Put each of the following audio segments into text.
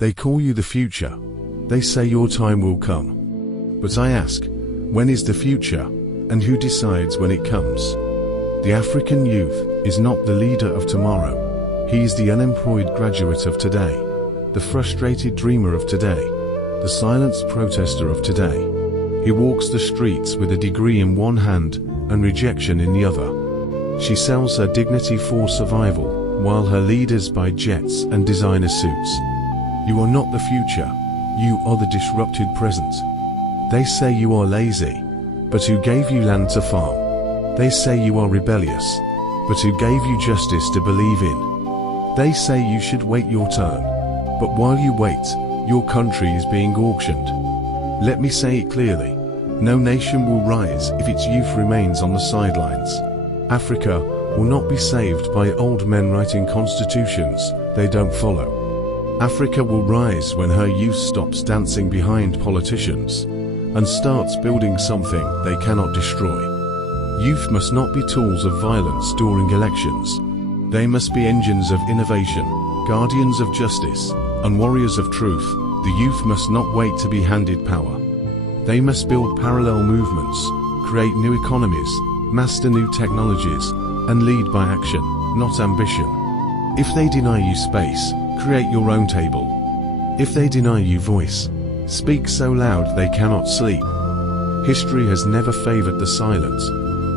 They call you the future. They say your time will come. But I ask, when is the future, and who decides when it comes? The African youth is not the leader of tomorrow. He is the unemployed graduate of today, the frustrated dreamer of today, the silenced protester of today. He walks the streets with a degree in one hand and rejection in the other. She sells her dignity for survival, while her leaders buy jets and designer suits. You are not the future, you are the disrupted present. They say you are lazy, but who gave you land to farm? They say you are rebellious, but who gave you justice to believe in? They say you should wait your turn, but while you wait, your country is being auctioned. Let me say it clearly, no nation will rise if its youth remains on the sidelines. Africa will not be saved by old men writing constitutions they don't follow. Africa will rise when her youth stops dancing behind politicians and starts building something they cannot destroy. Youth must not be tools of violence during elections. They must be engines of innovation, guardians of justice, and warriors of truth. The youth must not wait to be handed power. They must build parallel movements, create new economies, master new technologies, and lead by action, not ambition. If they deny you space, create your own table. If they deny you voice, speak so loud they cannot sleep. History has never favored the silent.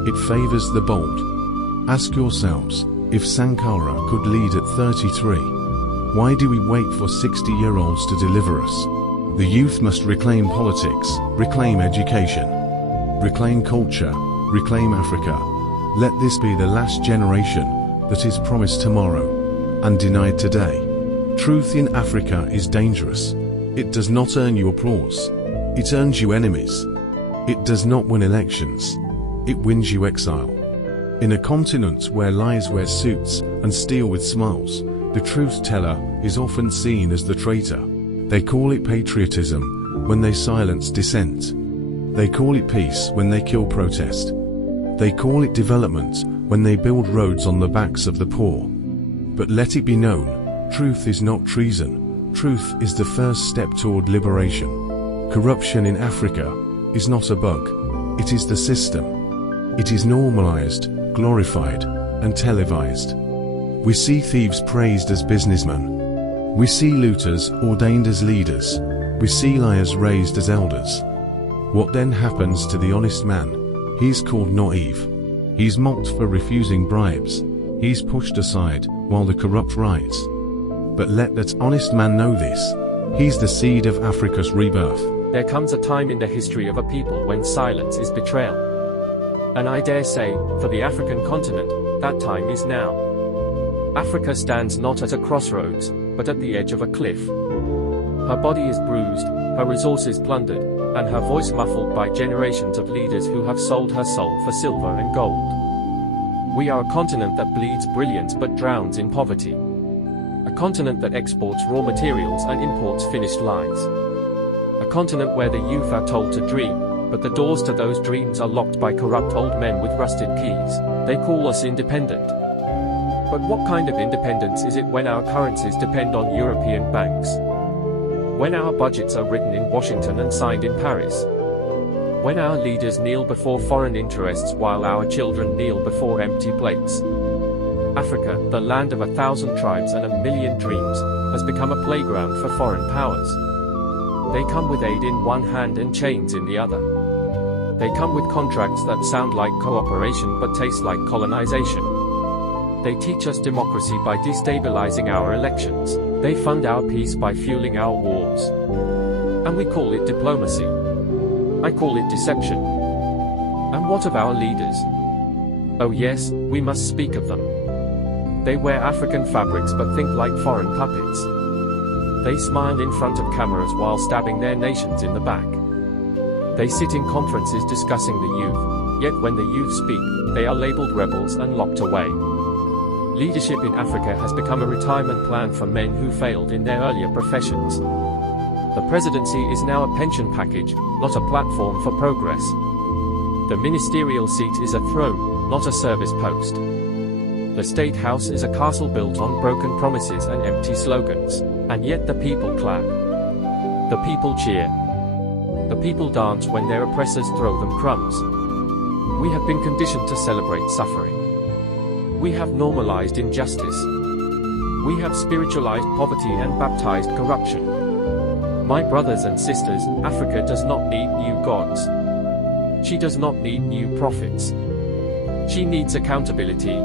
It favors the bold. Ask yourselves, if Sankara could lead at 33, why do we wait for 60-year-olds to deliver us? The youth must reclaim politics, reclaim education, reclaim culture, reclaim Africa. Let this be the last generation that is promised tomorrow and denied today. Truth in Africa is dangerous. It does not earn you applause. It earns you enemies. It does not win elections. It wins you exile. In a continent where lies wear suits and steal with smiles, the truth teller is often seen as the traitor. They call it patriotism when they silence dissent. They call it peace when they kill protest. They call it development when they build roads on the backs of the poor. But let it be known, truth is not treason. Truth is the first step toward liberation. Corruption in Africa is not a bug. It is the system. It is normalized, glorified, and televised. We see thieves praised as businessmen. We see looters ordained as leaders. We see liars raised as elders. What then happens to the honest man? He is called naive. He's mocked for refusing bribes. He's pushed aside while the corrupt rise. But let that honest man know this. He's the seed of Africa's rebirth. There comes a time in the history of a people when silence is betrayal. And I dare say, for the African continent, that time is now. Africa stands not at a crossroads, but at the edge of a cliff. Her body is bruised, her resources plundered, and her voice muffled by generations of leaders who have sold her soul for silver and gold. We are a continent that bleeds brilliance but drowns in poverty. A continent that exports raw materials and imports finished lies. A continent where the youth are told to dream, but the doors to those dreams are locked by corrupt old men with rusted keys. They call us independent. But what kind of independence is it when our currencies depend on European banks? When our budgets are written in Washington and signed in Paris? When our leaders kneel before foreign interests while our children kneel before empty plates? Africa, the land of 1,000 tribes and 1,000,000 dreams, has become a playground for foreign powers. They come with aid in one hand and chains in the other. They come with contracts that sound like cooperation but taste like colonization. They teach us democracy by destabilizing our elections. They fund our peace by fueling our wars. And we call it diplomacy. I call it deception. And what of our leaders? Oh yes, we must speak of them. They wear African fabrics but think like foreign puppets. They smile in front of cameras while stabbing their nations in the back. They sit in conferences discussing the youth, yet when the youth speak, they are labeled rebels and locked away. Leadership in Africa has become a retirement plan for men who failed in their earlier professions. The presidency is now a pension package, not a platform for progress. The ministerial seat is a throne, not a service post. The State House is a castle built on broken promises and empty slogans. And yet the people clap. The people cheer. The people dance when their oppressors throw them crumbs. We have been conditioned to celebrate suffering. We have normalized injustice. We have spiritualized poverty and baptized corruption. My brothers and sisters, Africa does not need new gods. She does not need new prophets. She needs accountability.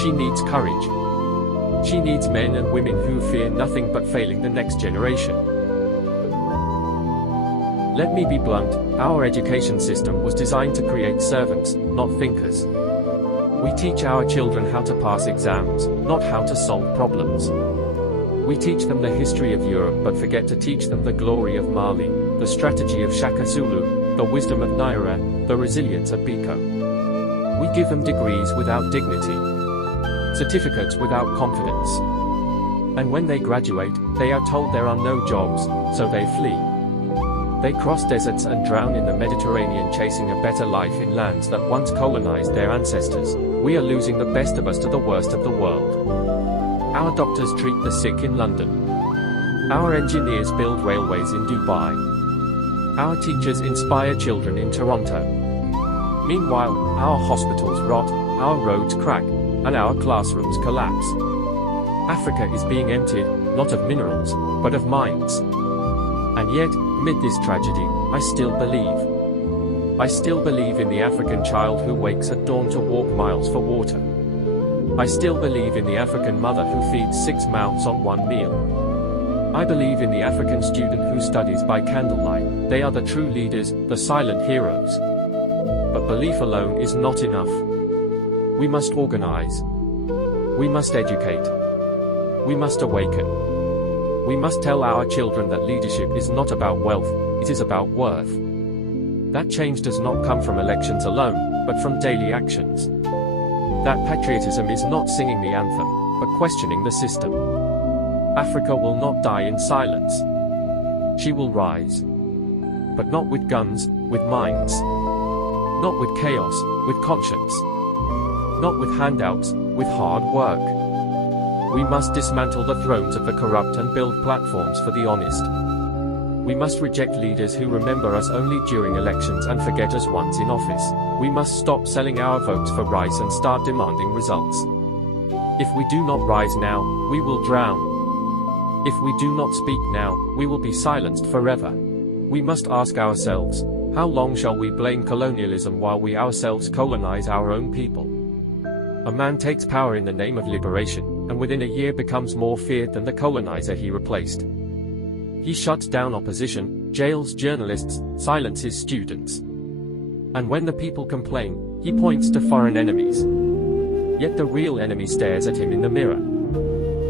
She needs courage. She needs men and women who fear nothing but failing the next generation. Let me be blunt, our education system was designed to create servants, not thinkers. We teach our children how to pass exams, not how to solve problems. We teach them the history of Europe but forget to teach them the glory of Mali, the strategy of Shaka Zulu, the wisdom of Naira, the resilience of Biko. We give them degrees without dignity, certificates without confidence. And when they graduate, they are told there are no jobs, so they flee. They cross deserts and drown in the Mediterranean chasing a better life in lands that once colonized their ancestors. We are losing the best of us to the worst of the world. Our doctors treat the sick in London. Our engineers build railways in Dubai. Our teachers inspire children in Toronto. Meanwhile, our hospitals rot, our roads crack, and our classrooms collapse. Africa is being emptied, not of minerals, but of minds. And yet, amid this tragedy, I still believe. I still believe in the African child who wakes at dawn to walk miles for water. I still believe in the African mother who feeds 6 mouths on one meal. I believe in the African student who studies by candlelight. They are the true leaders, the silent heroes. But belief alone is not enough. We must organize. We must educate. We must awaken. We must tell our children that leadership is not about wealth, it is about worth. That change does not come from elections alone, but from daily actions. That patriotism is not singing the anthem, but questioning the system. Africa will not die in silence. She will rise. But not with guns, with minds. Not with chaos, with conscience. Not with handouts, with hard work. We must dismantle the thrones of the corrupt and build platforms for the honest. We must reject leaders who remember us only during elections and forget us once in office. We must stop selling our votes for rice and start demanding results. If we do not rise now, we will drown. If we do not speak now, we will be silenced forever. We must ask ourselves, how long shall we blame colonialism while we ourselves colonize our own people? A man takes power in the name of liberation, and within a year becomes more feared than the colonizer he replaced. He shuts down opposition, jails journalists, silences students. And when the people complain, he points to foreign enemies. Yet the real enemy stares at him in the mirror.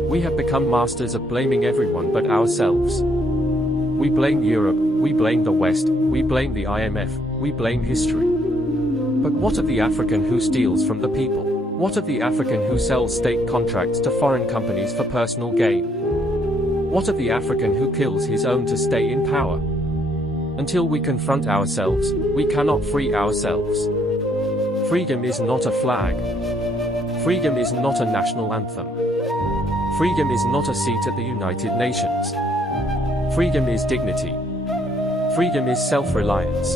We have become masters of blaming everyone but ourselves. We blame Europe, we blame the West, we blame the IMF, we blame history. But what of the African who steals from the people? What of the African who sells state contracts to foreign companies for personal gain? What of the African who kills his own to stay in power? Until we confront ourselves, we cannot free ourselves. Freedom is not a flag. Freedom is not a national anthem. Freedom is not a seat at the United Nations. Freedom is dignity. Freedom is self-reliance.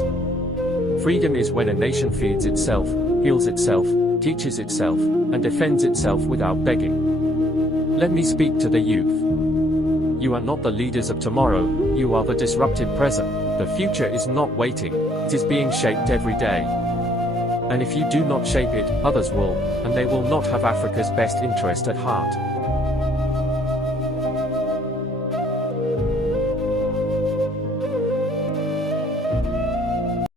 Freedom is when a nation feeds itself, heals itself, teaches itself, and defends itself without begging. Let me speak to the youth. You are not the leaders of tomorrow, you are the disruptive present. The future is not waiting, it is being shaped every day. And if you do not shape it, others will, and they will not have Africa's best interest at heart.